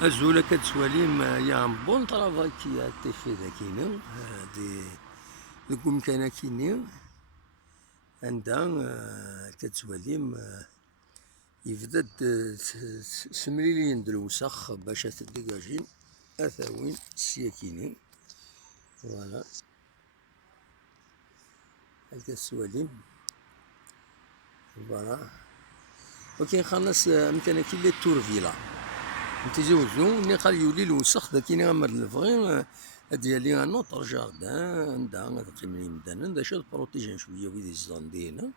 Azul كتسواليم يا بون طرافاي كي عطيفي ذاكيني هادي deg umkan كيني عندها كتسواليم يبدا سمليلين د الوسخ باش تديكاجين اثاوين السياكيني فوالا هاكا السواليم فوالا وكاين خناس امكان كي لي تورفيلا نتيزوزو ني قال يولي الوسخ ذاكيني غامر الفغي ديالي ان اوتر جاردان عندها تقيم لي مدانا باش بروتيجين شويه ويدي الزاندينا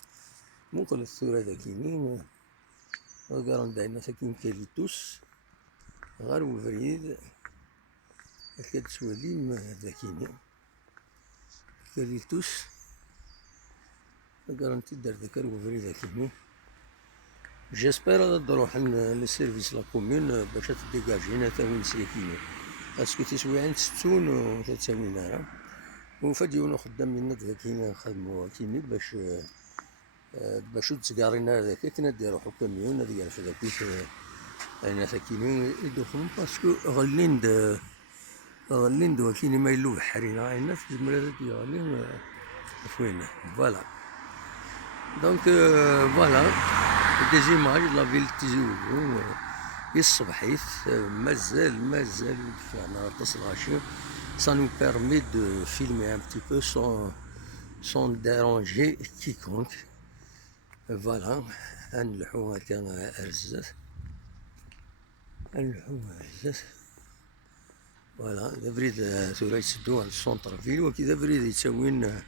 ممكن الثورة ذاكيني وكارون داينا ساكين كاليتوس غار وفريد كتسواليم ذاكيني كاليتوس كارون تدار ذاك الوفريد ذاكيني جيسبير غادا نروح للسيرفيس لا كومون باش تديكاجينا تا وين سيكيني باسكو تسويعين ستون و تساوين راه وفديونو خدامين ذاكيني نخدمو كيني باش تزكارينا ذاك كنا ديرو كاميون هذا يعرف ذاك انا ساكنين يدخلون باسكو غلين وكيني ما يلو بحرينا عينا تزمر هذا ديالي فوين فوالا دونك فوالا ديزيماج لا فيل تيزوجو الصبحيت مازال فينا تصغاشي ça nous permet de filmer un petit peu sans déranger quiconque. فوالا نلحو هاكا رزاز نلحو رزاز فوالا إذا بريد ثورا يسدوها للسونتر فيل وكي إذا بريد يتساوين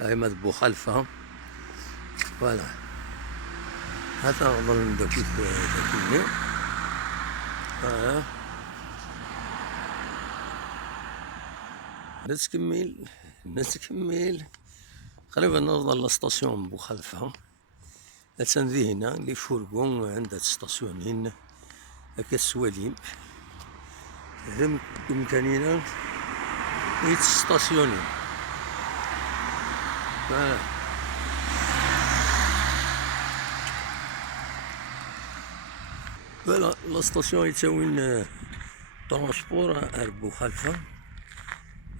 هاي مذ بوخلفة فوالا هذا نظن ندوكيت ذاكيني فوالا نتكمل قريبا نوصل لستاسيون بوخلفة أتسندي هنا لي فورغون عندها تستاسيونين هاكا السواليم هذا بإمكاننا يتستاسيوني فوالا فوالا لا ستاسيون يتساوين ترونسبور بوخلفة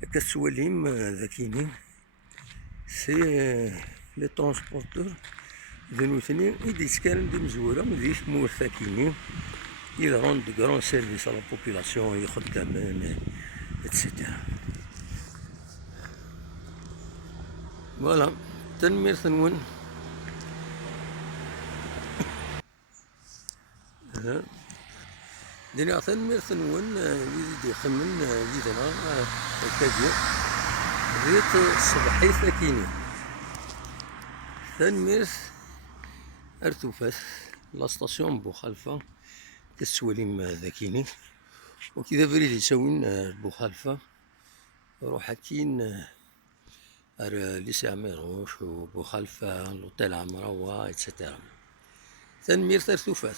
هاكا السواليم ذاكينين سي لي ترونسبورتور ذنوثني إدي سكان دي مزورة مذيش موثاكيني ils rendent de grands services à la population يخدمون اتسيتيرا فوالا تنمير ثنون دينا تنمير ثنون ويدي يخمن ويدنا هكاكيا ريت الصبحي ثاكيني تنمير ارتوفات لا ستاسيون بوخلفة كالسواليم ذاكيني وكذا فريد يساوين بوخلفة روح هاكين ليسي عميروش وبوخلفة لوطيل عمروة اتسيتيرا تنمير ترتوفات